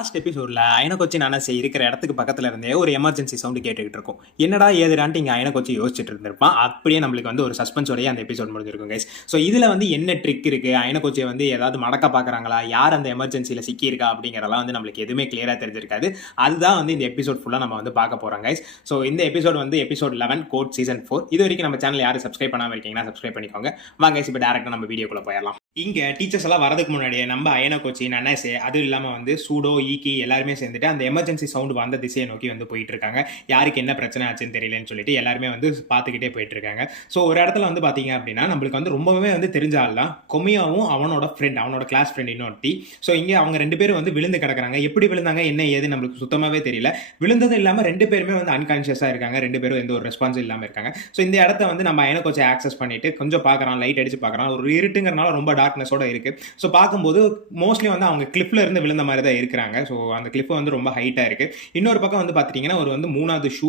Last எபிசோட்ல அயனகொச்சி நானசே இருக்கிற இடத்துக்கு பக்கத்துல இருந்தே ஒரு எமர்ஜென்சி சவுண்ட் கேட்டுக்கிட்டு இருக்கும். என்னடா ஏதுடான்ட்டு இங்க அயனகொச்சி யோசிச்சுட்டு இருந்திருப்பான். அப்படியே நம்மளுக்கு ஒரு சஸ்பென்ஸோடய அந்த எபிசோட் முடிஞ்சிருக்கும் கைஸ். ஸோ இதுல என்ன ட்ரிக் இருக்கு, அயனகொச்சியை ஏதாவது மடக்க பாக்குறாங்களா, யார் அந்த எமர்ஜென்சியில சிக்கி இருக்கா அப்படிங்கறதெல்லாம் நம்மளுக்கு எதுவுமே கிளியரா தெரிஞ்சிருக்காது. அதுதான் இந்த எபிசோட் ஃபுல்லா நம்ம பார்க்க போறோம் கைஸ். ஸோ இந்த எபிசோட் எபிசோட் 11 கோட் சீசன் 4. இது வரைக்கும் நம்ம சேனல் யாரும் சப்ஸ்கிரைப் பண்ணாம இருக்கீங்கன்னா சப்ஸ்கிரைப் பண்ணிக்கோங்க. வாங்க இப்போ டேரக்டா நம்ம வீடியோக்குள்ள போயிடலாம். இங்க டீச்சர்ஸ் எல்லாம் வரதுக்கு முன்னாடியே நம்ம அயனகொச்சி, நனசே, அது இல்லாம சூடோ, ஈக்கி எல்லாருமே சேர்ந்துட்டு அந்த எமர்ஜென்சி சவுண்ட் வந்த திசையை நோக்கி போயிட்டு இருக்காங்க. யாருக்கு என்ன பிரச்சனை ஆச்சுன்னு தெரியலன்னு சொல்லிட்டு எல்லாருமே பார்த்துக்கிட்டே போயிட்டு இருக்காங்க. ஸோ ஒரு இடத்துல பாத்தீங்க அப்படின்னா நம்மளுக்கு ரொம்பவே தெரிஞ்ச ஆள் தான் கொமியாவும் அவனோட ஃப்ரெண்ட், அவனோட கிளாஸ் ஃப்ரெண்ட் இன்னொருத்தி. ஸோ இங்க அவங்க ரெண்டு பேரும் விழுந்து கிடக்குறாங்க. எப்படி விழுந்தாங்க, என்ன ஏது நம்மளுக்கு சுத்தமாவே தெரியல. விழுந்தது இல்லாம ரெண்டு பேருமே அன்கான்சியஸா இருக்காங்க. ரெண்டு பேரும் எந்த ஒரு ரெஸ்பான்ஸ் இல்லாம இருக்காங்க. ஸோ இந்த இடத்த நம்ம அயனகொச்சி ஆக்சஸ் பண்ணிட்டு கொஞ்சம் பாக்குறான், லைட் அடிச்சு பாக்குறான். ஒரு இருட்டுங்கிறனால ரொம்ப டார்க்னஸோட இருக்கு. ஸோ பார்க்கும்போது மோஸ்ட்லி அவங்க கிளிப்ல இருந்து விழுந்த மாதிரி தான் இருக்கிறாங்க. ஸோ அந்த கிளிப் ரொம்ப ஹைட்டா இருக்கு. இன்னொரு பக்கம் பாத்தீங்கன்னா ஒரு மூணாவது ஷூ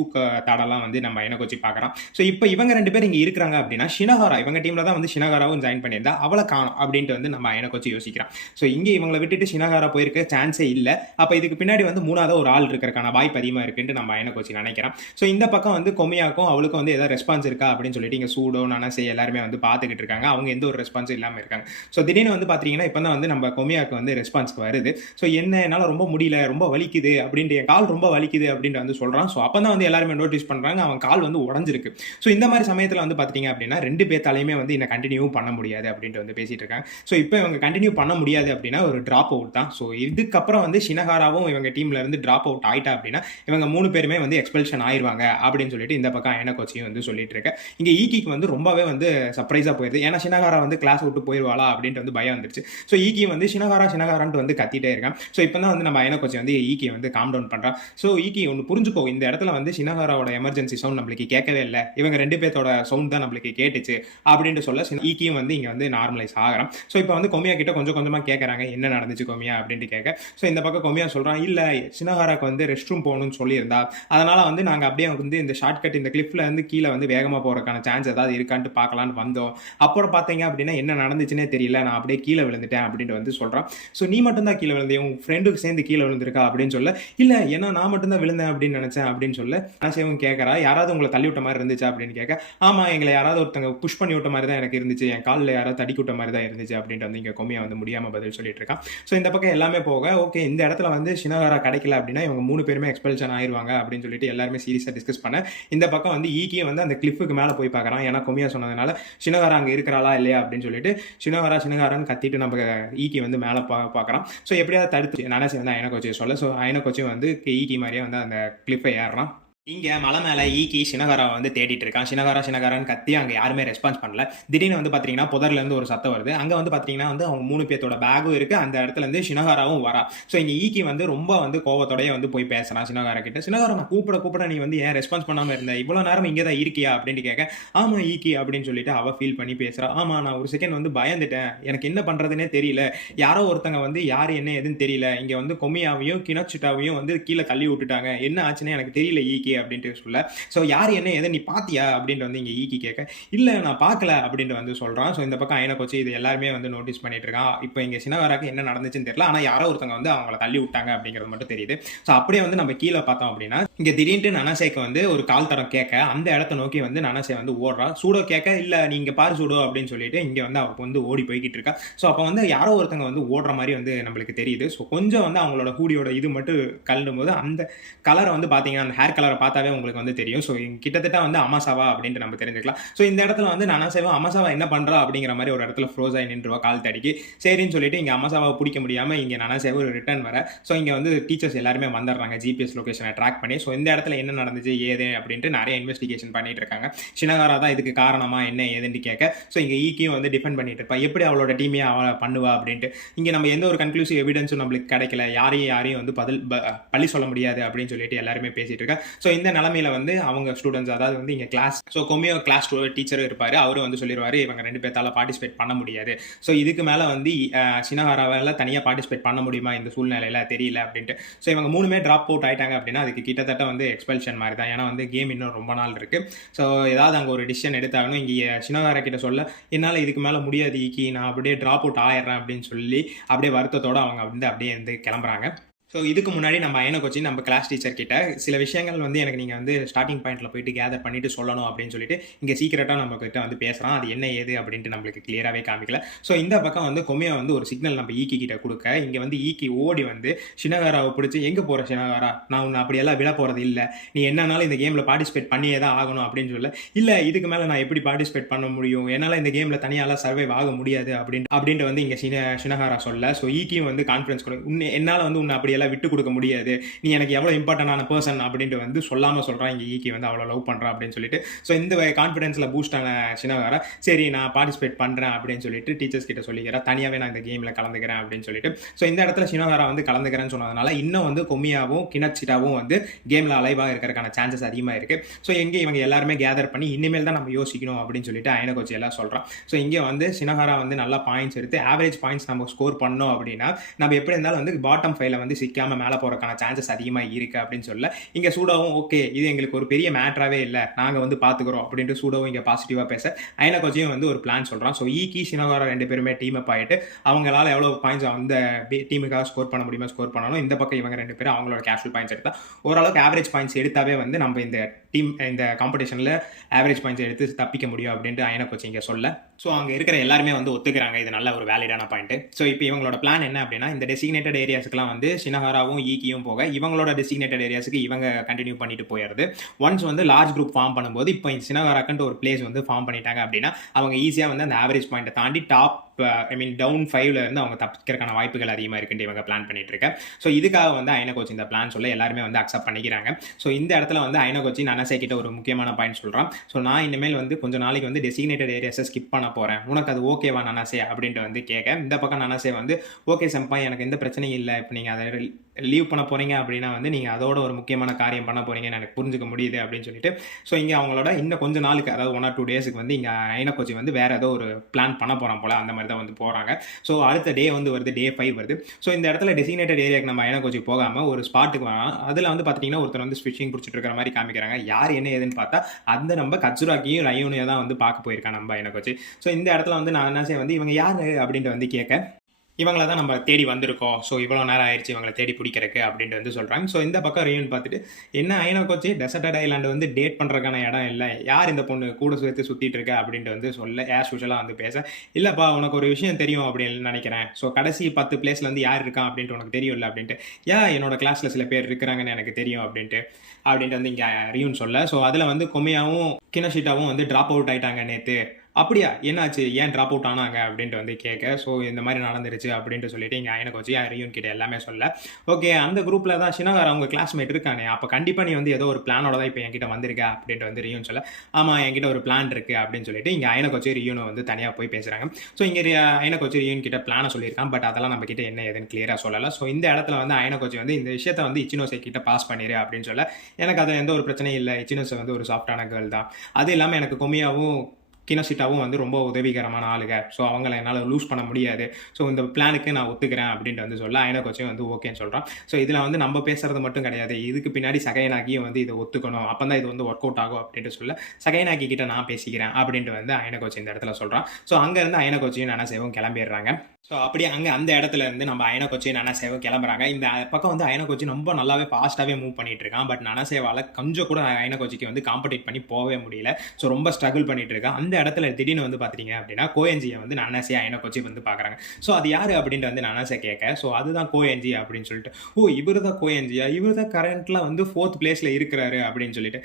தடலாம் நம்ம அயனகொச்சி பார்க்கறான். ஸோ இப்போ இவங்க ரெண்டு பேர் இங்க இருக்காங்க அப்படின்னா ஷினஹாரா, இவங்க டீம்ல தான் ஷினஹாராவும் ஜாயின் பண்ணியிருந்தா, அவளை காணும் அப்படின்ட்டு நம்ம அயனகொச்சி யோசிக்கிறான். ஸோ இங்க இவங்களை விட்டுட்டு ஷினஹாரா போயிருக்க சான்ஸே இல்லை. அப்ப இதுக்கு பின்னாடி மூணாவது ஒரு ஆள் இருக்கிறக்கான வாய்ப்பு அதிகமா இருக்குன்னு நம்ம அயனகொச்சி நினைக்கிறான். ஸோ இந்த பக்கம் கொமியாக்கும் அவளுக்கும் ஏதாவது ரெஸ்பான்ஸ் இருக்கா அப்படின்னு சொல்லிட்டு இங்க சூடோ, நனசே எல்லாருமே பார்த்துக்கிட்டு இருக்காங்க. அவங்க எந்த ஒரு ரெஸ்பான்ஸ் இல்லாம இருக்காங்க. ஸோ திடீர்னு பாத்தீங்கன்னா இப்போ தான் நம்ம கொமியாக்கு ரெஸ்பான்ஸ்க்கு வருது. ஸோ என்ன, என்னால ரொம்ப முடியல, ரொம்ப வலிக்குது அப்படின்ட்டு, என் கால் ரொம்ப வலிக்குது அப்படின்ட்டு சொல்றான். ஸோ அப்போ தான் எல்லாருமே நோட்டீஸ் பண்றாங்க அவன் கால் உடஞ்சிருக்கு. ஸோ இந்த மாதிரி சமயத்தில் பாத்தீங்க அப்படின்னா ரெண்டு பேத்தாலையுமே இன்னும் கண்டினியூ பண்ண முடியாது அப்படின்ட்டு பேசிட்டு இருக்காங்க. ஸோ இப்போ இவங்க கண்டினியூ பண்ண முடியாது அப்படின்னா ஒரு டிராப் அவுட் தான். ஸோ இதுக்கப்புறம் ஷினஹாராவும் இவங்க டீம்ல இருந்து டிராப் அவுட் ஆயிட்டா அப்படின்னா இவங்க மூணு பேருமே எக்ஸ்பெல்ஷன் ஆயிருவாங்க அப்படின்னு சொல்லிட்டு இந்த பக்கம் அயனகொச்சியும் சொல்லிட்டு இருக்க. இங்க ஈக்கிக்கு ரொம்பவே சர்ப்ரைஸா போயிருது. ஏன்னா ஷினஹாரா கிளாஸ் விட்டு போயிருவாளா அப்படின்ட்டு பயம் வந்துருச்சு. ஸோ ஈக்கி ஷினஹாரான்ட்டு கத்திட்டே இருக்கான். ஸோ இப்போ தான் நம்ம அயனகொச்சி ஈக்கி காம் டவுன் பண்றான். ஸோ ஈக்கி ஒன்று புரிஞ்சுக்கோ, இந்த இடத்துல ஷினஹாராவோட எமர்ஜென்சி சவுண்ட் நம்மளுக்கு கேட்கவே இல்லை, இவங்க ரெண்டு பேர்த்தோட சவுண்ட் தான் நம்மளுக்கு கேட்டுச்சு அப்படின்னு சொல்ல ஈக்கியும் இங்க நார்மலைஸ் ஆகிறான். ஸோ இப்போ கொமியா கிட்ட கொஞ்சம் கொஞ்சமா கேட்கறாங்க, என்ன நடந்துச்சு கொமியா அப்படின்ட்டு கேட்க. ஸோ இந்த பக்கம் கொமியா சொல்றான், இல்ல ஷினஹாராக்கு ரெஸ்ட் ரூம் போகணும்னு சொல்லியிருந்தா, அதனால நாங்க அப்படியே இந்த ஷார்ட் கட் இந்த கிளிப்ல கீழே வேகமா போறதுக்கான சான்ஸ் ஏதாவது இருக்கான்னு பார்க்கலான்னு வந்தோம். அப்புறம் பார்த்தீங்க அப்படின்னா என்ன நடந்துச்சுன்னே தெரியல, நான் அப்படியே கீழே விழுந்துட்டேன் அப்படின்ட்டு சொல்றான். ஸோ நீ மட்டும் தான் கீழே விழுந்தே, உன் ஃப்ரெண்டுக்கு சேர்ந்து கீழே விழுந்திருக்கா அப்படின்னு சொல்ல, இல்ல ஏன்னா நான் மட்டும் தான் விழுந்தேன் அப்படின்னு நினைச்சேன் அப்படின்னு சொல்ல. நான் கேட்கறா, யாராவது உங்களை தள்ளி விட்ட மாதிரி இருந்துச்சு அப்படின்னு கேட்க, ஆமா எங்களை யாராவது ஒருத்தங்க புஷ் பண்ணி விட்ட மாதிரி தான் எனக்கு இருந்துச்சு, என் காலில் யாராவது தடி விட்ட மாதிரி தான் இருந்துச்சு அப்படின்ட்டு இங்க கொமியா முடியாம பதில் சொல்லிட்டு இருக்கான். ஸோ இந்த பக்கம் எல்லாமே போக ஓகே, இந்த இடத்துல ஷினஹாரா கிடைக்கல அப்படின்னா இவங்க மூணு பேருமே எக்ஸ்பெல்ஷன் ஆயிருவாங்க அப்படின்னு சொல்லிட்டு எல்லாருமே சீரியஸா டிஸ்கஸ் பண்ண. இந்த பக்கம் ஈக்கியும் அந்த கிளிப்புக்கு மேல போய் பார்க்கறான். ஏன்னா கொமியா சொன்னதுனால ஷினஹாரா அங்க இருக்கிறாளா இல்லையா அப்படின்னு சொல்லிட்டு ஷினஹாரான்னு கத்திட்டு நம்ம ஈக்கி மேல பார்க்கறான். ஸோ எப்படியாவது தடுத்து நனசே அயனகொச்சியை சொல்ல. ஸோ அயனகொச்சியும் ஈக்கி மாதிரியே அந்த கிளிப்பை ஏறான். இங்க மலை மேல ஈக்கி ஷினஹாராவை தேடிட்டு இருக்கான். ஷினஹாரான்னு கத்தி அங்க யாருமே ரெஸ்பான்ஸ் பண்ணல. திடீர்னு பாத்தீங்கன்னா புதர்ல இருந்து ஒரு சத்தம் வருது. அங்க பாத்தீங்கன்னா அவங்க மூணு பேர்த்தோட பேகும் இருக்கு. அந்த இடத்துல இருந்து ஷினஹாராவும் வரா. ஸோ இங்க ஈக்கி ரொம்ப கோவத்தோடய போய் பேசுறான் ஷினஹாரா கிட்ட. ஷினஹாரா, நான் கூப்பிட நீ ஏன் ரெஸ்பான்ஸ் பண்ணாம இருந்த, இவ்வளவு நேரம் இங்கே தான் இருக்கியா அப்படின்னு கேட்க, ஆமா ஈக்கி அப்படின்னு சொல்லிட்டு அவ ஃபீல் பண்ணி பேசுறா. ஆமா, நான் ஒரு செகண்ட் பயந்துட்டேன், எனக்கு என்ன பண்றதுன்னே தெரியல, யாரோ ஒருத்தங்க யாரு என்ன எதுன்னு தெரியல, இங்க கொமியாவையும் கினோச்சிட்டாவையும் கீழே தள்ளி விட்டுட்டாங்க, என்ன ஆச்சுன்னு எனக்கு தெரியல ஈக்கி அப்படின்ட்டு சொல்ல. ஸோ யார் என்ன எதை நீ பாத்தியா அப்படின்ட்டு இங்க ஈக்கி கேட்க, இல்ல நான் பார்க்கல அப்படின்ட்டு சொல்றான். ஸோ இந்த பக்கம் அயனகொச்சி இது எல்லாருமே நோட்டீஸ் பண்ணிட்டு இருக்கான். இப்போ இங்க ஷினஹாராக்கு என்ன நடந்துச்சுன்னு தெரியல, ஆனா யாரோ ஒருத்தங்க அவங்களை தள்ளி விட்டாங்க அப்படிங்கிறது மட்டும் தெரியுது. ஸோ அப்படியே நம்ம கீழே பார்த்தோம் அப்படின்னா இங்க திடீர்னு நனசேக்கு ஒரு கால் தரம் கேட்க அந்த இடத்த நோக்கி நனசே ஓடுறா. சூடோ கேட்க, இல்ல நீங்க பாரு சூடோ அப்படின்னு சொல்லிட்டு இங்க அவ ஓடி போய்கிட்டு இருக்கா. ஸோ அப்ப யாரோ ஒருத்தங்க ஓடுற மாதிரி நம்மளுக்கு தெரியுது. ஸோ கொஞ்சம் அவங்களோட ஹூடியோட இது மட்டும் கலண்டும் போது அந்த கலரை பாத்தீங்கன்னா அந்த ஹேர் கலரை பார்த்தாவே உங்களுக்கு தெரியும். ஸோ கிட்டத்தட்ட அமாசாவா அப்படின்ட்டு நம்ம தெரிஞ்சுக்கலாம். ஸோ இந்த இடத்துல நனசேவா அமாசாவா என்ன பண்றா அப்படிங்கிற மாதிரி ஒரு இடத்துல ஃப்ரோஸ் ஆகி நின்றுவா கால் தடிக்கு. சரின்னு சொல்லிட்டு இங்க அமாசாவை பிடிக்க முடியாம இங்க நனசேவா ஒரு ரிட்டர்ன் வர. ஸோ இங்க டீச்சர்ஸ் எல்லாருமே வந்துடுறாங்க ஜிபிஎஸ் லொகேஷனை ட்ராக் பண்ணி. ஸோ இந்த இடத்துல என்ன நடந்துச்சு ஏது அப்படின்ட்டு நிறைய இன்வெஸ்டிகேஷன் பண்ணிட்டு இருக்காங்க. ஷினஹாரா தான் இதுக்கு காரணமா என்ன ஏதுன்னு கேட்க. ஸோ இங்க ஈக்கியும் டிஃபெண்ட் பண்ணிட்டு இருப்பா, எப்படி அவளோட டீமே அவளை பண்ணுவா அப்படின்ட்டு. இங்க நம்ம எந்த ஒரு கன்க்ளூசிவ் எவிடன்ஸும் நம்மளுக்கு கிடைக்கல, யாரையும் பழி சொல்ல முடியாது அப்படின்னு சொல்லிட்டு எல்லாருமே பேசிட்டு இருக்கா. ஸோ இந்த நிலைமையில அவங்க ஸ்டூடெண்ட்ஸ், அதாவது இங்க கிளாஸ், ஸோ கொமியோ கிளாஸ் டீச்சர் இருப்பாரு, அவரும் சொல்லிடுவாரு இவங்க ரெண்டு பேர்த்தால பார்ட்டிசிபேட் பண்ண முடியாது. ஸோ இதுக்கு மேல ஷினஹாராவால தனியா பார்ட்டிசிபேட் பண்ண முடியுமா இந்த சூழ்நிலையில தெரியல அப்படின்ட்டு. ஸோ இவங்க மூணுமே டிராப் அவுட் ஆயிட்டாங்க அப்படின்னா அதுக்கு கிட்டத்தட்ட எக்ஸ்பெல்ஷன் மாதிரி தான். ஏன்னா கேம் இன்னும் ரொம்ப நாள் இருக்கு. ஸோ ஏதாவது அங்கே ஒரு டிசிஷன் எடுத்தாகணும். இங்கே ஷினஹாரா கிட்ட சொல்ல, என்னால் இதுக்கு மேலே முடியாது ஈக்கி, நான் அப்படியே டிராப் அவுட் ஆயிடுறேன் அப்படின்னு சொல்லி அப்படியே வருத்தத்தோட அவங்க அப்படியே கிளம்புறாங்க. ஸோ இதுக்கு முன்னாடி நம்ம அயனை கோச்சி நம்ம கிளாஸ் டீச்சர் கிட்ட சில விஷயங்கள் வந்து எனக்கு நீங்கள் வந்து ஸ்டார்டிங் பாயிண்ட்டில் போயிட்டு கேதர் பண்ணிட்டு சொல்லணும் அப்படின்னு சொல்லிட்டு இங்கே சீக்கிரட்டாக நம்ம கிட்ட வந்து பேசுகிறான். அது என்ன ஏது அப்படின்ட்டு நம்மளுக்கு கிளியராகவே காமிக்கல. ஸோ இந்த பக்கம் வந்து கொமியா வந்து ஒரு சிக்னல் நம்ம ஈக்கி கிட்ட கொடுக்க, இங்கே வந்து ஈக்கி ஓடி வந்து ஷினகாராவை பிடிச்சி எங்கே போகிற ஷினகாரா, நான் உன்னை அப்படியெல்லாம் விட போகிறது இல்லை, நீ என்னன்னாலும் இந்த கேமில் பார்ட்டிசிபேட் பண்ணியே தான் ஆகணும் அப்படின்னு சொல்ல, இல்லை இதுக்கு மேலே நான் எப்படி பார்ட்டிசிபேட் பண்ண முடியும், என்னால் இந்த கேமில் தனியாலாம் சர்வைவ் ஆக முடியாது அப்படின்ட்டு வந்து இங்கே ஷினகாரா சொல்ல. ஸோ ஈக்கியும் வந்து கான்ஃபிடன்ஸ் கொடு, என்னால் வந்து உன்னை அப்படியெல்லாம் விட்டு கொடுக்க முடியாது, நீ எனக்கு எவ்வளோ இம்பார்ட்டன்டான பர்சன் அப்படின்ட்டு வந்து சொல்லாமல் சொல்கிறான். இங்கே ஈக்கி வந்து அவ்வளோ லவ் பண்ணுறான் அப்படின்னு சொல்லிட்டு. ஸோ இந்த கான்ஃபிடன்ஸில் பூஸ்ட் ஆன ஷினகாரா சரி நான் பார்ட்டிசிபேட் பண்ணுறேன் அப்படின்னு சொல்லிட்டு டீச்சர்ஸ் கிட்ட சொல்லிக்கிறேன், தனியாகவே நான் இந்த கேமில் கலந்துக்கிறேன் அப்படின்னு சொல்லிட்டு. ஸோ இந்த இடத்துல ஷினகாரா வந்து கலந்துக்கிறேன்னு சொன்னதுனால இன்னும் வந்து கொமியாவும் கினச்சிட்டாவும் வந்து கேமில் அலைவாக இருக்கிறதுக்கான சான்சஸ் அதிகமாக இருக்குது. ஸோ எங்கே இவங்க எல்லாருமே கேதர் பண்ணி இனிமேல் தான் நம்ம யோசிக்கணும் அப்படின்னு சொல்லிட்டு அயனை கோச்சி எல்லாம் சொல்கிறான். ஸோ இங்கே வந்து ஷினகாரா வந்து நல்லா பாயிண்ட்ஸ் எடுத்து ஆவரேஜ் பாயிண்ட்ஸ் நம்ம ஸ்கோர் பண்ணோம் அப்படின்னா நம்ம எப்படி இருந்தாலும் வந்து பாட்டம் ஃபைவ்ல வந்து சிக்காம மேலே போகிறக்கான சான்சஸ் அதிகமாக இருக்குது அப்படின்னு சொல்ல, இங்கே சூடாவும் ஓகே இது எங்களுக்கு ஒரு பெரிய மேட்டராகவே இல்லை, நாங்கள் வந்து பார்த்துக்குறோம் அப்படின்ட்டு சூடாவும் இங்கே பாசிட்டிவாக பேச அயனை கோச்சியும் வந்து ஒரு பிளான் சொல்கிறான். ஸோ ஈக்கி ஷினகாரா ரெண்டு பேருமே டீம் அப் ஆகிட்டு அவங்களால எவ்வளோ பாயிண்ட்ஸ் அந்த டீமுக்காக ஸ்கோர் பண்ண முடியுமோ ஸ்கோர் பண்ணணும். இந்த பக்கம் இவங்க ரெண்டு பேரும் அவங்களோட கேஷுவல் பாயிண்ட்ஸ் எடுத்தால் ஓரளவுக்கு ஆவரேஜ் பாயிண்ட்ஸ் எடுத்தாவே வந்து நம்ம இந்த டீம் இந்த காம்படிஷனில் ஆவரேஜ் பாயிண்ட்ஸ் எடுத்து தப்பிக்க முடியும் அப்படின்ட்டு அயனை கோச்சி இங்கே சொல்ல. ஸோ அங்கே இருக்கிற எல்லாருமே வந்து ஒத்துக்கிறாங்க, இது நல்ல ஒரு வேலிடான பாயிண்ட். ஸோ இப்போ இவங்களோட பிளான் என்ன அப்படின்னா, இந்த டெசிக்னேட்டட் ஏரியாஸ்க்குலாம் வந்து ஷினகாராவும் ஈக்கியும் போக இவங்களோட டெசிக்னேட்டட் ஏரியாஸுக்கு இவங்க கண்டினியூ பண்ணிட்டு போயிடுது. ஒன்ஸ் வந்து லார்ஜ் குரூப் ஃபார்ம் பண்ணும்போது இப்போ ஷினகாராக்குன்ட்டு ஒரு பிளேஸ் வந்து ஃபார்ம் பண்ணிட்டாங்க அப்படின்னா அவங்க ஈஸியாக வந்து அந்த ஆவரேஜ் பாயிண்ட்டை தாண்டி டாப் டவுன் 5ல இருந்து அவங்க தப்பிக்கிறதுக்கான வாய்ப்புகள் அதிகமாக இருக்குன்னு இவங்க பிளான் பண்ணிட்டு இருக்கேன். ஸோ இதுக்காக வந்து அயனை கோச்சி இந்த பிளான் சொல்ல எல்லாருமே வந்து அக்செப்ட் பண்ணிக்கிறாங்க. ஸோ இந்த இடத்துல வந்து அயனை கோச்சி நனசே கிட்ட ஒரு முக்கியமான பாயிண்ட் சொல்கிறான். ஸோ நான் இனிமேல் வந்து கொஞ்சம் நாளைக்கு வந்து டெசிக்னேட்டட் ஏரியாஸை ஸ்கிப் பண்ண போகிறேன், உனக்கு அது ஓகேவா நனசே அப்படின்ட்டு வந்து கேட்க, இந்த பக்கம் நனசே வந்து ஓகே செம்பா எனக்கு எந்த பிரச்சனையும் இல்லை, இப்போ நீங்கள் அதை லீவ் பண்ண போகிறீங்க அப்படின்னா வந்து நீங்கள் அதோட ஒரு முக்கியமான காரியம் பண்ண போகிறீங்கன்னு எனக்கு புரிஞ்சுக்க முடியுது அப்படின்னு சொல்லிட்டு. ஸோ இங்கே அவங்களோட இன்னும் கொஞ்சம் நாளுக்கு அதாவது 1 or 2 டேஸுக்கு வந்து இங்கே அயனை கோச்சி வந்து வேறு ஏதோ ஒரு பிளான் பண்ண போகிறான் போல், அந்த மாதிரி தான் வந்து போகிறாங்க. ஸோ அடுத்த டே வந்து வருது, டே 5 வருது. ஸோ இந்த இடத்துல டெசிக்னேட்டட் ஏரியாவுக்கு நம்ம அயனை கோச்சி போகாமல் ஒரு ஸ்பாட்டுக்கு வரலாம். அதில் வந்து பார்த்தீங்கன்னா ஒருத்தர் வந்து ஸ்விட்சிங் பிடிச்சிட்டு இருக்கிற மாதிரி காமிக்கிறாங்க. யார் என்ன ஏதுன்னு பார்த்தா அந்த நம்ம கட்சுராக்கியும் ரயோனையும் தான் வந்து பார்க்க போயிருக்கான் நம்ம அயனை கோச்சி. ஸோ இந்த இடத்துல வந்து நான் என்ன வந்து இவங்க யார் அப்படின்ட்டு வந்து கேட்க, இவங்கள தான் நம்ம தேடி வந்திருக்கோம், ஸோ இவ்வளோ நேரம் ஆயிடுச்சு இவங்களை தேடி பிடிக்கிறதுக்கு அப்படின்ட்டு வந்து சொல்கிறாங்க. ஸோ இந்த பக்கம் ரியூன் பார்த்துட்டு என்ன அயனை கோச்சி டெசர்டட் ஐலாண்டு வந்து டேட் பண்ணுறதுக்கான இடம் இல்லை, யார் இந்த பொண்ணு கூட சேர்த்து சுற்றிட்டு இருக்க அப்படின்ட்டு வந்து சொல்ல ஆஸ் யூஷுவலாக வந்து பேச, இல்லைப்பா உனக்கு ஒரு விஷயம் தெரியும் அப்படின்னு நினைக்கிறேன், ஸோ கடைசி 10 பிளேஸ்ல வந்து யார் இருக்கான் அப்படின்ட்டு உனக்கு தெரியும் இல்லை அப்படின்ட்டு, என்னோட கிளாஸில் சில பேர் இருக்கிறாங்கன்னு எனக்கு தெரியும் அப்படின்ட்டு வந்து இங்கே ரியூன் சொல்ல. ஸோ அதில் வந்து கொமியாவும் கினஷிட்டாவும் வந்து ட்ராப் அவுட் ஆகிட்டாங்க நேற்று. அப்படியா என்னாச்சு, ஏன் ட்ராப் அவுட் ஆனாங்க அப்படின்ட்டு வந்து கேட்க, ஸோ இந்த மாதிரி நடந்துருச்சு அப்படின்ட்டு சொல்லிட்டு இங்கே அயனை கோச்சி ரியூன் கிட்ட எல்லாமே சொல்ல, ஓகே அந்த குரூப்பில் தான் ஷினகாரா அவங்க கிளாஸ்மேட் இருக்கானே, அப்போ கண்டிப்பாக நீ வந்து ஏதோ ஒரு பிளானோட தான் இப்போ என்கிட்ட வந்திருக்க அப்படின்ட்டு வந்து ரியூன் சொல்ல, ஆமாம் என்கிட்ட ஒரு பிளான் இருக்குது அப்படின்னு சொல்லிட்டு இங்கே அயனை கோச்சி ரியூனை வந்து தனியாக போய் பேசுகிறாங்க. ஸோ இங்கே அயனை கோச்சி ரியூன் கிட்ட பிளானை சொல்லியிருக்கான், பட் அதெல்லாம் நம்ம கிட்ட என்ன ஏதுன்னு கிளியராக சொல்லலை. ஸோ இந்த இடத்துல வந்து அயனை கோச்சி வந்து இந்த விஷயத்தை வந்து இச்சினோசை கிட்ட பாஸ் பண்ணிடு அப்படின்னு சொல்ல, எனக்கு அது எந்த ஒரு பிரச்சனையும் இல்லை, இச்சினோசை வந்து ஒரு சாஃப்டான கேர்ள் தான், அது இல்லாமல் எனக்கு கொமியாவும் கினஷிட்டாவும் வந்து ரொம்ப உதவிகரமான ஆளுங்க, ஸோ அவங்கள என்னால் லூஸ் பண்ண முடியாது, ஸோ இந்த பிளானுக்கு நான் ஒத்துக்கிறேன் அப்படின்ட்டு வந்து சொல்ல அயனை கோச்சும் வந்து ஓகேன்னு சொல்கிறான். ஸோ இதில் வந்து நம்ம பேசுறது மட்டும் கிடையாது, இதுக்கு பின்னாடி சகையனாகியும் வந்து இதை ஒத்துக்கணும், அப்போ தான் இது வந்து ஒர்க் அவுட் ஆகும் அப்படின்ட்டு சொல்ல, சகையனாகி கிட்ட நான் பேசிக்கிறேன் அப்படின்ட்டு வந்து அயனை கோச்சி இந்த இடத்துல சொல்கிறான். ஸோ அங்கேருந்து அயனை கோச்சியும் நனசேவும் கிளம்பிடுறாங்க. ஸோ அப்படியே அங்கே அந்த இடத்துல இருந்து நம்ம அயனை கோச்சி நனசேவை கிளம்புறாங்க. இந்த பக்கம் வந்து அயனை கோச்சி ரொம்ப நல்லாவே ஃபாஸ்ட்டாகவே மூவ் பண்ணிட்டு இருக்கான், பட் நனசேவால் கொஞ்சம் கூட அயனை கோச்சிக்கு வந்து காம்படேட் பண்ணி போகவே முடியல. ஸோ ரொம்ப ஸ்ட்ரகிள் பண்ணிட்டு இருக்கான். அந்த இடத்துல திடீர்னு வந்து பார்த்துட்டீங்க அப்படின்னா கோயஞ்சியை வந்து நனசே அயனை கோச்சி வந்து பார்க்குறாங்க. ஸோ அது யார் அப்படின்ட்டு வந்து நனசே கேட்க, ஸோ அதுதான் கோயஞ்சி அப்படின்னு சொல்லிட்டு, ஓ இவர் தான் கோயஞ்சியா, இவர் தான் கரண்ட்ல வந்து 4th பிளேஸில் இருக்கிறாரு அப்படின்னு சொல்லிட்டு,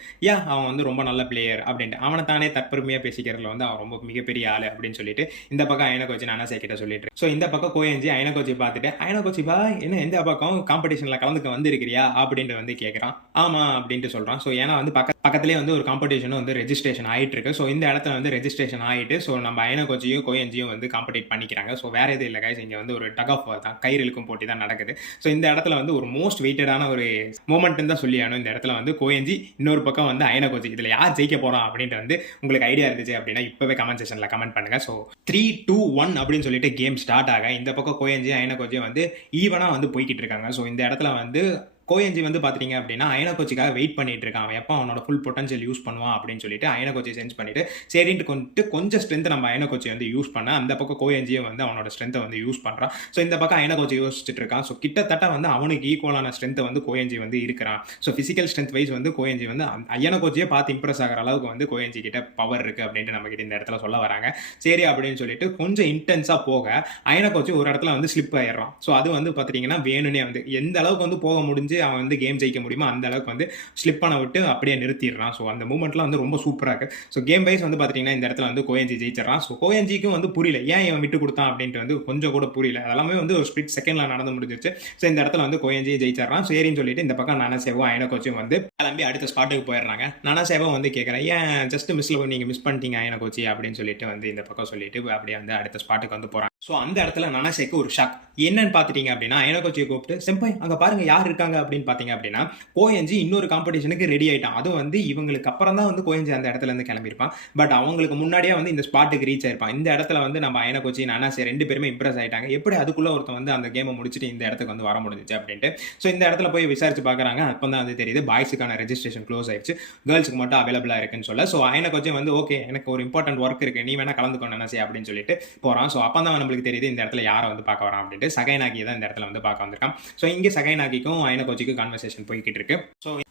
அவன் வந்து ரொம்ப நல்ல பிளேயர் அப்படின்ட்டு அவனை தானே தற்பெருமையாக பேசிக்கிறதுல வந்து அவன் ரொம்ப மிகப்பெரிய ஆள் அப்படின்னு சொல்லிட்டு இந்த பக்கம் அயனை கோச்சி நனசே கிட்ட சொல்லிட்டு. ஸோ இந்த பக்கம் கோயஞ்சி அயனை கோச்சி பார்த்துட்டு, அயனை கோச்சி பா என்ன எந்த பக்கம் காம்படிஷனில் கலந்துக்க வந்திருக்கிறியா அப்படின்ட்டு வந்து கேட்குறான். ஆமாம் அப்படின்ட்டு சொல்கிறான். ஸோ ஏன்னா வந்து பக்கத்துலேயே வந்து ஒரு காம்படிஷனும் வந்து ரெஜிஸ்ட்ரேஷன் ஆகிட்டு இருக்கு. ஸோ இந்த இடத்துல வந்து ரெஜிஸ்ட்ரேஷன் ஆகிட்டு ஸோ நம்ம அயனை கோச்சியும் கோயஞ்சியும் வந்து காம்படேட் பண்ணிக்கிறாங்க. ஸோ வேறு எதுவும் இல்லை கைஸ், இங்கே வந்து ஒரு டக் ஆஃப் தான், கயிறு இழுக்கும் போட்டி தான் நடக்குது. ஸோ இந்த இடத்துல வந்து ஒரு மோஸ்ட் வெயிட்டடான ஒரு மூமெண்ட்னு தான் சொல்லியானோ. இந்த இடத்துல வந்து கோயஞ்சி இன்னொரு பக்கம் வந்து அயனை கோச்சி, இதில் யார் ஜெயிக்க போகிறோம் அப்படின்ட்டு வந்து உங்களுக்கு ஐடியா இருந்துச்சு அப்படின்னா இப்போவே கமெண்ட் செக்ஷனில் கமெண்ட் பண்ணுங்கள். ஸோ 3, 2, 1 அப்படின்னு சொல்லிட்டு கேம் ஸ்டார்ட் ஆக இந்த பக்கம் கோயஞ்சி அயனை கோச்சியும் வந்து ஈவனாக வந்து போய்கிட்டு இருக்காங்க. ஸோ இந்த இடத்துல வந்து கோயஞ்சி வந்து பார்த்தீங்க அப்படின்னா அயன கோச்சிக்காக வெயிட் பண்ணிட்டு இருக்கான். அவன் எப்போ அவனோட ஃபுல் பொட்டன்ஷியல் யூஸ் பண்ணுவான் அப்படின்னு சொல்லிட்டு அயன கோச்சி சென்ஸ் பண்ணிட்டு சரின்ட்டு கொஞ்சம் ஸ்ட்ரென்த் நம்ம அயன கோச்சி வந்து யூஸ் பண்ண அந்த பக்கம் கோயஞ்சியும் வந்து அவனோட ஸ்ட்ரென்த்தை வந்து யூஸ் பண்ணுறான். ஸோ இந்த பக்கம் அயன கோச்சி யோசிச்சுட்டு இருக்கான். ஸோ கிட்டத்தட்ட வந்து அவனுக்கு ஈக்குவலான ஸ்ட்ரென்த்தை வந்து கோயஞ்சி வந்து இருக்கிறான். ஸோ ஃபிசிக்கல் ஸ்ட்ரென்த் வைஸ் வந்து கோயஞ்சி வந்து அயன கோச்சியை பார்த்து இம்ப்ரெஸ் ஆகிற அளவுக்கு வந்து கோயஞ்சி கிட்ட பவர் இருக்குது அப்படின்ட்டு நம்ம கிட்ட இந்த இடத்துல சொல்ல வராங்க. சரி அப்படின்னு சொல்லிட்டு கொஞ்சம் இன்டென்ஸாக போக அயன கோச்சி ஒரு இடத்துல வந்து ஸ்லிப் ஆயிடுறான். ஸோ அது வந்து பார்த்தீங்கன்னா வேணும்னே வந்து எந்த அளவுக்கு வந்து போக முடிஞ்சு அவன் வந்து கேம் ஜெயிக்க முடியுமோ அந்த அளவுக்கு வந்து ஸ்லிப் பண்ண விட்டு அப்படியே நிறுத்திடுறான். ஸோ அந்த மூமெண்ட்லாம் வந்து ரொம்ப சூப்பராக இருக்கு. ஸோ கேம் வைஸ் வந்து பார்த்தீங்கன்னா இந்த இடத்துல வந்து கோயஞ்சி ஜெயிச்சிடறான். ஸோ கோயஞ்சிக்கும் வந்து புரியல ஏன் இவன் விட்டு கொடுத்தான் அப்படின்ட்டு வந்து கொஞ்சம் கூட புரியல. அதெல்லாமே வந்து ஒரு ஸ்பிளிட் செகண்ட்ல நடந்து முடிஞ்சிருச்சு. ஸோ இந்த இடத்துல வந்து கோயஞ்சி ஜெயிச்சிடறான். சரின்னு சொல்லிட்டு இந்த பக்கம் நனசேவும் அயன கோச்சும் வந்து கிளம்பி அடுத்த ஸ்பாட்டுக்கு போயிடுறாங்க. நனசேவும் வந்து கேட்குறேன் ஏன் ஜஸ்ட் நீங்க மிஸ் பண்ணிட்டீங்க அயன கோச்சி அப்படின்னு சொல்லிட்டு வந்து இந்த பக்கம் சொல்லிட்டு அப்படியே வந்து அடுத்த ஸ்பாட்டுக்கு வந்து போறாங்க. ஸோ அந்த இடத்துல நனசேக்கு ஒரு ஷாக். என்னன்னு பார்த்துட்டீங்க அப்படின்னா அயன கோச்சியை கூப்பிட்டு செம்பாய் அங்கே பாருங்க யார் இருக்காங்க அப்படின்னு பார்த்தீங்க அப்படின்னா கோயஞ்சி இன்னொரு காம்படிஷனுக்கு ரெடி ஆயிட்டான். அதுவும் வந்து இவங்களுக்கு அப்புறம் தான் வந்து கோயஞ்சி அந்த இடத்துல இருந்து கிளம்பியிருப்பான். பட் அவங்களுக்கு முன்னாடியே வந்து இந்த ஸ்பாட்டுக்கு ரீச் ஆயிருப்பான். இந்த இடத்துல வந்து நம்ம அயன கோச்சி நனாசே ரெண்டு பேருமே இம்ப்ரெஸ் ஆயிட்டாங்க. எப்படி அதுக்குள்ள ஒருத்தன் வந்து அந்த கேமை முடிச்சுட்டு இந்த இடத்துக்கு வந்து வர முடிஞ்சிச்சு அப்படின்ட்டு. ஸோ இந்த இடத்துல போய் விசாரிச்சு பார்க்குறாங்க. அப்போ தான் வந்து தெரியுது பாய்ஸுக்கான ரெஜிஸ்ட்ரேஷன் க்ளோஸ் ஆயிடுச்சு, கேர்ள்ஸுக்கு மட்டும் அவைலபிளா இருக்குன்னு சொல்ல. ஸோ அயன கோச்சி வந்து ஓகே எனக்கு ஒரு இம்பார்ட்டன்ட் ஒர்க் இருக்கு, நீ வேணா கலந்துக்கோ நனாசே அப்படின்னு சொல்லிட்டு போறான். ஸோ அப்போ தான் நம்மளுக்கு தெரியுது இந்த இடத்துல யாரை வந்து பார்க்க வரான் அப்படின்ட்டு. சகைனாகி தான் இந்த இடத்துல வந்து பார்க்க வந்திருக்கான். ஸோ இங்கே சகைனாகிக்கும் அயன கோச்சிக்கும் கான்வர்சேஷன் போய்கிட்டு இருக்கு.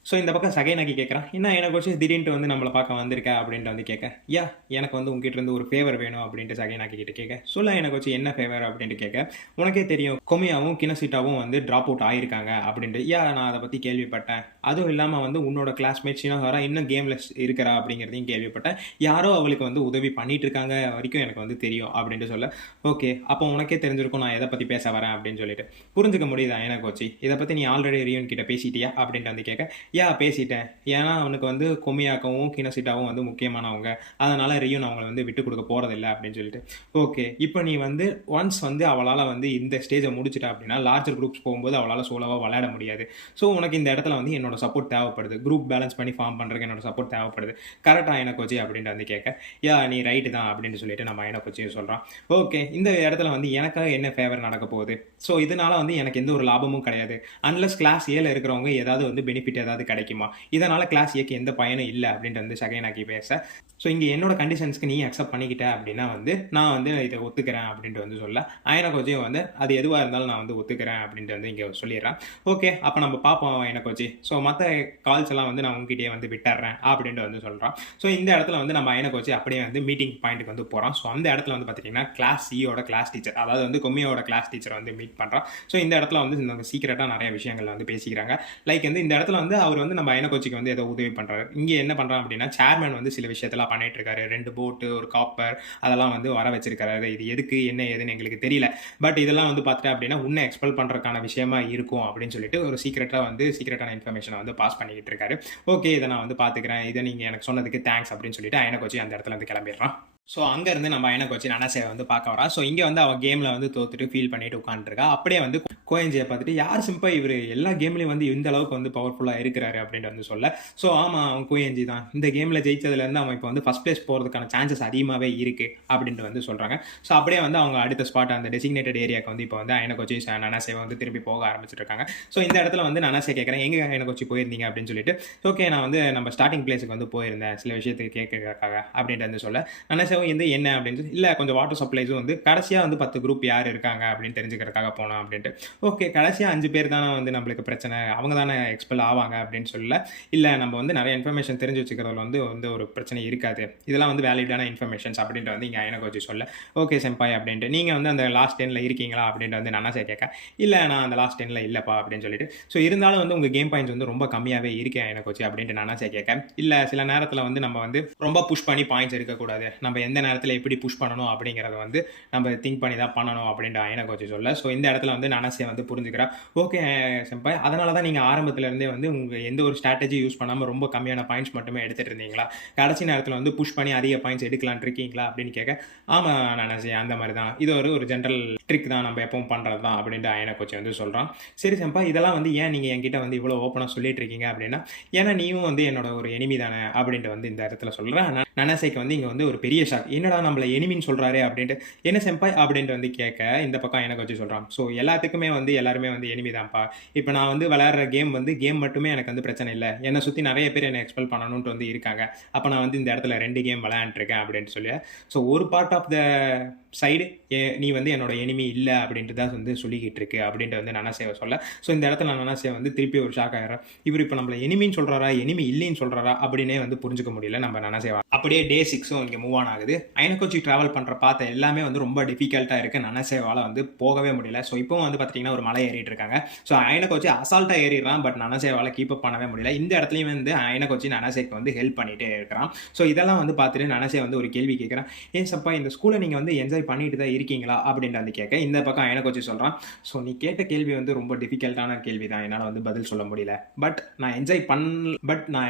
ஸோ இந்த பக்கம் சகைனாகி கேட்குறான் என்ன அயன கோச்சி திடீர்னு வந்து நம்மளை பார்க்க வந்திருக்க அப்படின்ட்டு வந்து கேட்க யா எனக்கு வந்து உங்ககிட்ட இருந்து ஒரு ஃபேவர் வேணும் அப்படின்ட்டு சகைனாகி கிட்ட கேட்க சொல்ல அயன கோச்சி என்ன ஃபேவர் அப்படின்ட்டு கேட்க உனக்கே தெரியும் கொமியாவும் கினசிட்டாவும் வந்து ட்ராப் அவுட் ஆயிருக்காங்க அப்படின்ட்டு. யா நான் அதை பற்றி கேள்விப்பட்டேன். அதுவும் இல்லாமல் வந்து உன்னோட கிளாஸ்மேட் ஷினோஹாரா இன்னும் கேமில் இருக்கிறா அப்படிங்கிறதையும் கேள்விப்பட்டேன். யாரோ அவளுக்கு வந்து உதவி பண்ணிட்டு இருக்காங்க வரைக்கும் எனக்கு வந்து தெரியும் அப்படின்ட்டு சொல்ல ஓகே அப்போ உனக்கே தெரிஞ்சிருக்கும் நான் எதை பற்றி பேச வரேன் அப்படின்னு சொல்லிட்டு. புரிஞ்சுக்க முடியுதா அயன கோச்சி இதை பற்றி நீ ஆல்ரெடி ரியோன் கிட்ட பேசிட்டியா அப்படின்ட்டு வந்து கேட்க யா பேசிட்டேன். ஏன்னா அவனுக்கு வந்து கொமியாக்கவும் கினசிட்டாவும் வந்து முக்கியமானவங்க, அதனால ரியோன் அவங்களை வந்து விட்டு கொடுக்க போறதில்லை அப்படின்னு சொல்லிட்டு. ஓகே இப்போ நீ வந்து ஒன்ஸ் வந்து அவளால் வந்து இந்த ஸ்டேஜை முடிச்சிட்டா அப்படின்னா லார்ஜர் குரூப்ஸ் போகும்போது அவளால் சோலோவாக விளையாட முடியாது. ஸோ உனக்கு இந்த இடத்துல வந்து என்னோட சப்போர்ட் தேவைப்படுது, குரூப் பேலன்ஸ் பண்ணி ஃபார்ம் பண்ணுறதுக்கு என்னோட சப்போர்ட் தேவைப்படுது, கரெக்டாக அயன கோச்சி அப்படின்ட்டு வந்து கேட்க யா நீ ரைட்டு தான் அப்படின்னு சொல்லிட்டு நம்ம அயன கோச்சியும் சொல்கிறான். ஓகே இந்த இடத்துல வந்து எனக்காக என்ன ஃபேவர் நடக்க போகுது, ஸோ இதனால வந்து எனக்கு எந்த ஒரு லாபமும் கிடையாது. அன்லஸ் கிளாஸ் ஏல இருக்கிறவங்க ஏதாவது வந்து பெனிஃபிட் ஏதாவது கிடைக்குமா, இதனால கிளாஸ் ஏக்கு எந்த பயனும் இல்லை அப்படின்ட்டு வந்து சகைனாக்கி பேச. ஸோ இங்கே என்னோட கண்டிஷன்ஸ்க்கு நீ அக்செப்ட் பண்ணிக்கிட்ட அப்படின்னா வந்து நான் வந்து இதை ஒத்துக்கிறேன் அப்படின்ட்டு வந்து சொல்ல அயன கோச்சியும் வந்து அது எதுவாக இருந்தாலும் நான் வந்து ஒத்துக்கிறேன் அப்படின்ட்டு வந்து இங்கே சொல்லிடுறேன். ஓகே அப்போ நம்ம பார்ப்போம் அயன கோச்சி, ஸோ மற்ற கால்ஸ் எல்லாம் வந்து நான் உங்ககிட்டயே வந்து விட்டுறேன் அப்படின்ட்டு வந்து சொல்கிறான். ஸோ இந்த இடத்துல வந்து நம்ம அயன கோச்சி அப்படியே வந்து மீட்டிங் பாயிண்ட்டுக்கு வந்து போகிறோம். ஸோ அந்த இடத்துல வந்து பார்த்தீங்கன்னா கிளாஸ் சியோட கிளாஸ் டீச்சர், அதாவது வந்து கொமியோட கிளாஸ் டீச்சரை வந்து மீட் பண்ணுறான். ஸோ இந்த இடத்துல வந்து இந்த சீக்கிரட்டாக நிறைய விஷயங்கள் வந்து பேசிக்கிறாங்க. லைக் வந்து இந்த இடத்துல வந்து அவர் வந்து நம்ம அயன கோச்சிக்கு வந்து ஏதோ உதவி பண்ணுறாரு. இங்கே என்ன பண்ணுறான் அப்படின்னா சேர்மேன் வந்து சில விஷயத்தெல்லாம் பண்ணிட்டு இருக்காரு, 2 போட்டு ஒரு காப்பர் அதெல்லாம் வந்து வர வச்சிருக்காரு. இது எதுக்கு என்ன ஏதுன்னு எங்களுக்கு தெரியல, பட் இதெல்லாம் வந்து பார்த்துட்டு அப்படின்னா உன்னை எக்ஸ்பெல் பண்ணுறதுக்கான விஷயமா இருக்கும் அப்படின்னு சொல்லிட்டு ஒரு சீக்கிரட்டான இன்ஃபர்மேஷனை வந்து பாஸ் பண்ணிக்கிட்டு இருக்காரு. ஓகே இதை நான் வந்து பார்த்துக்கிறேன், இதை நீங்கள் எனக்கு சொன்னதுக்கு தேங்க்ஸ் அப்படின்னு சொல்லிட்டு அயன கோச்சி அந்த இடத்துல வந்து கிளம்பிடுறான். ஸோ அங்கேருந்து நம்ம அயன கோச்சி நனாசேவை வந்து பார்க்க வரா. ஸோ இங்கே வந்து அவள் கேமில் வந்து தோத்துட்டு ஃபீல் பண்ணிட்டு உட்காந்துருக்கா. அப்படியே வந்து கோயஞ்சியை பார்த்துட்டு யார் சிம்பா இவர் எல்லா கேம்லையும் வந்து இந்த அளவுக்கு வந்து பவர்ஃபுல்லாக இருக்கிறாரு அப்படின்ட்டு வந்து சொல்ல. ஸோ ஆமாம் அவன் கோயஞ்சி தான் இந்த கேமில் ஜெயிச்சதுலேருந்து அவன் இப்போ வந்து ஃபஸ்ட் பிளேஸ் போகிறதுக்கான சான்சஸ் அதிகமாகவே இருக்குது அப்படின்ட்டு வந்து சொல்கிறாங்க. ஸோ அப்படியே வந்து அவங்க அடுத்த ஸ்பாட் அந்த டெசிக்னேட்டட் ஏரியாவுக்கு வந்து இப்போ வந்து அயன கோச்சி நனாசேவை வந்து திரும்பி போக ஆரம்பிச்சிருக்காங்க. ஸோ இந்த இடத்துல வந்து நனாசே கேட்குறேன் எங்கே அயன கோச்சி போயிருந்தீங்க அப்படின்னு சொல்லிட்டு. ஓகே நான் வந்து நம்ம ஸ்டார்டிங் பிளேஸுக்கு வந்து போயிருந்தேன் சில விஷயத்துக்கு கேட்கறதுக்காக அப்படின்ட்டு வந்து சொல்ல நனாசேவும் வந்து என்ன அப்படின்னு இல்லை கொஞ்சம் வாட்டர் சப்ளைஸும் வந்து கடைசியாக வந்து 10 குரூப் யார் இருக்காங்க அப்படின்னு தெரிஞ்சுக்கிறதுக்காக போனோம் அப்படின்ட்டு. ஓகே கடைசியாக 5 பேர் தானே வந்து நம்மளுக்கு பிரச்சனை, அவங்க தானே எக்ஸ்பெல் ஆவாங்க அப்படின்னு சொல்ல. இல்லை நம்ம வந்து நிறைய இன்ஃபர்மேஷன் தெரிஞ்சு வச்சுக்கிறதுல வந்து ஒரு பிரச்சனை இருக்காது, இதெல்லாம் வந்து வேலிடான இன்ஃபர்மேஷன்ஸ் அப்படின்ட்டு வந்து இங்கே அயன கோச்சி சொல்ல. ஓகே செம்பாய் அப்படின்ட்டு நீங்கள் வந்து அந்த லாஸ்ட் 10ல் இருக்கீங்களா அப்படின்ட்டு வந்து நனாசே கேட்க இல்லை நான் அந்த லாஸ்ட் 10ல் இல்லைப்பா அப்படின்னு சொல்லிட்டு. ஸோ இருந்தாலும் வந்து உங்கள் கேம் பாயிண்ட்ஸ் வந்து ரொம்ப கம்மியாகவே இருக்கேன் அயன கோச்சி அப்படின்ட்டு நனாசே கேட்க. இல்லை சில நேரத்தில் வந்து நம்ம வந்து ரொம்ப புஷ் பண்ணி பாயிண்ட்ஸ் எடுக்கக்கூடாது, நம்ம எந்த நேரத்தில் எப்படி புஷ் பண்ணணும் அப்படிங்கிறத வந்து நம்ம திங்க் பண்ணி தான் பண்ணணும் அப்படின்ட்டு அயன கோச்சி சொல்ல. ஸோ இந்த இடத்துல வந்து நனாசே வந்து புரிஞ்சுக்கிறா. ஓகே செம்பாய் அதனால தான் நீங்கள் ஆரம்பத்துலேருந்தே வந்து உங்கள் எந்த ஒரு ஸ்ட்ராட்டஜி யூஸ் பண்ணாமல் ரொம்ப கம்மியான பாயிண்ட்ஸ் மட்டுமே எடுத்துகிட்டு இருந்தீங்களா, கடைசி நேரத்தில் வந்து புஷ் பண்ணி அதிக பாயிண்ட்ஸ் எடுக்கலான் இருக்கீங்களா அப்படின்னு கேட்க. ஆமாம் நனாசே அந்த மாதிரி தான், இது ஒரு ஜென்ரல் ட்ரிக் தான், நம்ம எப்பவும் பண்ணுறது தான் அப்படின்ட்டு அயன கோச்சி வந்து சொல்கிறான். சரி செம்பா இதெல்லாம் வந்து ஏன் நீங்கள் என்கிட்ட வந்து இவ்வளோ ஓப்பனாக சொல்லிட்டு இருக்கீங்க அப்படின்னா ஏன்னா நீயும் வந்து என்னோட ஒரு எனிமி தானே அப்படின்ட்டு வந்து இந்த இடத்துல சொல்கிறேன். நனாசேக்கு வந்து இங்கே வந்து ஒரு பெரிய ஷாக். என்னடா நம்மள எனிமின்னு சொல்றாரே அப்படின்ட்டு. என்ன செம்பாய் அப்படின்ட்டு வந்து கேட்க, இந்த பக்கம் எனக்கு வச்சு சொல்றான். ஸோ எல்லாத்துக்குமே வந்து எல்லாருமே வந்து எனிமி தான்ப்பா. இப்போ நான் வந்து விளையாடுற கேம் மட்டுமே எனக்கு வந்து பிரச்சனை இல்ல. என்னை சுத்தி நிறைய பேர் என்னை எக்ஸ்பெல் பண்ணணும்ட்டு வந்து இருக்காங்க. அப்ப நான் வந்து இந்த இடத்துல 2 கேம் விளையாண்டுருக்கேன் அப்படின்ட்டு சொல்லி. ஸோ ஒரு பார்ட் ஆஃப் த சைடு நீ வந்து என்னோட எனிமி இல்ல அப்படின்ட்டு தான் வந்து சொல்லிக்கிட்டு இருக்கு அப்படின்ட்டு வந்து நனாசேவை சொல்ல. ஸோ இந்த இடத்துல நனாசே வந்து திருப்பி ஒரு ஷாக் ஆயிடுறான். இவர் இப்போ நம்மள எனிமின்னு சொல்றாரா எனிமி இல்லைன்னு சொல்றாரா அப்படின்னே வந்து புரிஞ்சுக்க முடியல நம்ம நனாசேவா. அப்படியே டே 6ம் இங்கே மூவ் ஆன் ஆகுது. அயனகோச்சி ட்ராவல் பண்ணுற பாத்த எல்லாமே வந்து ரொம்ப டிஃபிகல்ட்டாக இருக்குது. நனாசேவால் வந்து போகவே முடியல. ஸோ இப்போவும் வந்து பார்த்தீங்கன்னா ஒரு மலை ஏறிட்டு இருக்காங்க. ஸோ அயனகோச்சி அசால்ட்டாக ஏறிடுறான். பட் நனாசேவால் கீப் அப் பண்ணவே முடியல. இந்த இடத்துலையும் வந்து அயனகோச்சி நனாசேக்கு வந்து ஹெல்ப் பண்ணிட்டே இருக்கிறான். ஸோ இதெல்லாம் வந்து பார்த்துட்டு நனாசே வந்து ஒரு கேள்வி கேட்குறான். ஏன் சப்பா இந்த ஸ்கூலை நீங்கள் வந்து என்ஜாய் பண்ணிட்டு தான் இருக்கீங்களா அப்படின்ட்டு வந்து கேட்க, இந்த பக்கம் அயனகோச்சி சொல்கிறான். ஸோ நீ கேட்ட கேள்வி வந்து ரொம்ப டிஃபிகல்ட்டான கேள்வி தான், என்னால் வந்து பதில் சொல்ல முடியல. பட் நான்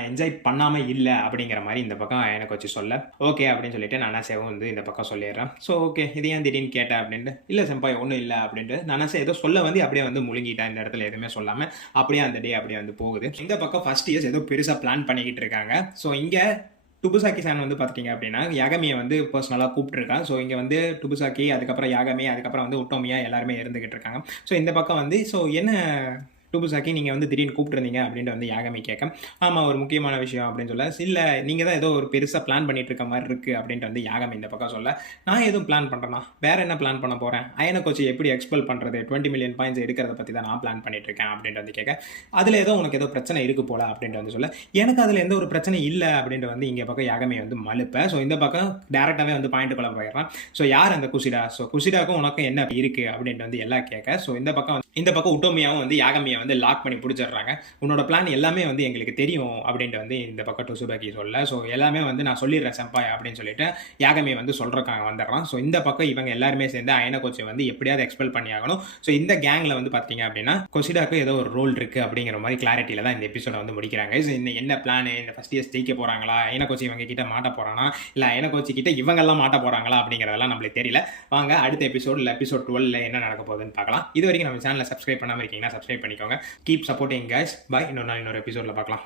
என்ஜாய் பண்ணாமல் இல்லை அப்படிங்கிற மாதிரி இந்த பக்கம் எனக்கு வச்சு சொல்ல, ஓகே அப்படின்னு சொல்லிட்டு நனாசேவும் வந்து இந்த பக்கம் சொல்லிடுறேன். ஸோ ஓகே இது ஏன் திடீர்னு கேட்டேன் அப்படின்ட்டு, இல்லை செம்பாய் ஒன்றும் இல்லை அப்படின்ட்டு நனாசே ஏதோ சொல்ல வந்து அப்படியே வந்து முழுங்கிட்டேன். இந்த இடத்துல எதுவுமே சொல்லாமல் அப்படியே அந்த டே அப்படியே வந்து போகுது. இந்த பக்கம் ஃபர்ஸ்ட் இயர்ஸ் ஏதோ பெருசாக பிளான் பண்ணிக்கிட்டு இருக்காங்க. ஸோ இங்கே டுபுசாக்கி சான் வந்து பார்த்துட்டிங்க அப்படின்னா யாகமியை வந்து பர்சனலாக கூப்பிட்டுருக்கான். ஸோ இங்கே வந்து டுபுசாக்கி, அதுக்கப்புறம் யாகமி, அதுக்கப்புறம் வந்து உட்டோமியா எல்லாருமே இருந்துகிட்டு இருக்காங்க. ஸோ இந்த பக்கம் வந்து ஸோ என்ன டுபுசாக்கி நீங்கள் வந்து திடீர்னு கூப்பிட்டுருந்தீங்க அப்படின்ட்டு வந்து யாகமி கேட்க, ஆமாம் ஒரு முக்கியமான விஷயம் அப்படின்னு சொல்ல, இல்லை நீங்கள் தான் ஏதோ ஒரு பெருசாக பிளான் பண்ணிட்டு இருக்க மாதிரி இருக்குது அப்படின்ட்டு வந்து யாகமி இந்த பக்கம் சொல்ல, நான் எதுவும் பிளான் பண்ணுறேன்னா வேற என்ன பிளான் பண்ண போகிறேன், அயனகோச்சி எப்படி எக்ஸ்பெல் பண்ணுறது 20 மில்லியன் பாயிண்ட்ஸ் எடுக்கிறத பற்றி தான் நான் பிளான் பண்ணிட்டு இருக்கேன் அப்படின்ட்டு வந்து கேட்க, அதில் ஏதோ உனக்கு ஏதோ பிரச்சனை இருக்குது போல அப்படின்ட்டு வந்து சொல்ல, எனக்கு அதில் எந்த ஒரு பிரச்சனை இல்லை அப்படின்ட்டு வந்து இங்கே பக்கம் யாகமி வந்து மலுப்ப. ஸோ இந்த பக்கம் டேரெக்டாகவே வந்து பாயிண்ட்டுக்குள்ள போயிடுறான். ஸோ யார் அந்த குசிடா, ஸோ குசிடாக்கும் உனக்கும் என்ன இருக்குது அப்படின்ட்டு வந்து எல்லாம் கேட்க, ஸோ இந்த பக்கம் உட்டோமியாவும் வந்து யாகமியை வந்து லாக் பண்ணி பிடிச்சிடுறாங்க. உன்னோட பிளான் எல்லாமே வந்து எங்களுக்கு தெரியும் அப்படின்ட்டு வந்து இந்த பக்கம் டுசுபாக்கி சொல்ல, ஸோ எல்லாமே வந்து நான் சொல்லிடுறேன் செம்பாய் அப்படின்னு சொல்லிட்டு யாகமி வந்து சொல்றக்காங்க வந்துடுறான். ஸோ இந்த பக்கம் இவங்க எல்லாருமே சேர்ந்து அயனகோச்சி வந்து எப்படியாவது எக்ஸ்பெல் பண்ணி ஆகணும். ஸோ இந்த கேங்கில் வந்து பார்த்தீங்க அப்படின்னா கொசிடாக்கு ஏதோ ஒரு ரோல் இருக்குது அப்படிங்கிற மாதிரி கிளாரிட்டியில் தான் இந்த எபிசோட வந்து முடிக்கிறாங்க. ஸோ இந்த என்ன பிளான், இந்த ஃபர்ஸ்ட் இயர்ஸ் ஜெயிக்க போகிறாங்களா, அயனகோச்சி இவங்க கிட்ட மாட்ட போகிறானா, இல்லை அயனகோச்சி கிட்ட இவங்கெல்லாம் மாட்ட போகிறாங்களா அப்படிங்கிறதெல்லாம் நம்மளுக்கு தெரியல. வாங்க அடுத்த எபிசோட் 12 என்ன நடக்க போகுதுன்னு பார்க்கலாம். இது வரைக்கும் நம்ம சேனலை சப்ஸ்கிரைப் பண்ணாமல் இருக்கீங்கன்னா சப்ஸ்கிரைப் பண்ணிக்கோங்க. Keep supporting guys. பாய். இன்னொரு எபிசோடில் பார்க்கலாம்.